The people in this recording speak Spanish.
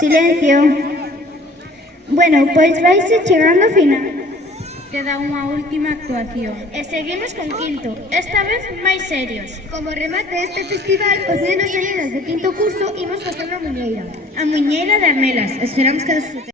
Silencio. Bueno, pois vaise chegando ao final. Queda unha última actuación. E seguimos con quinto, esta vez máis serios. Como remate deste festival, os nenos e nenas de quinto curso imos facer unha muñeira. A muñeira de Amelas, esperamos que desfruten.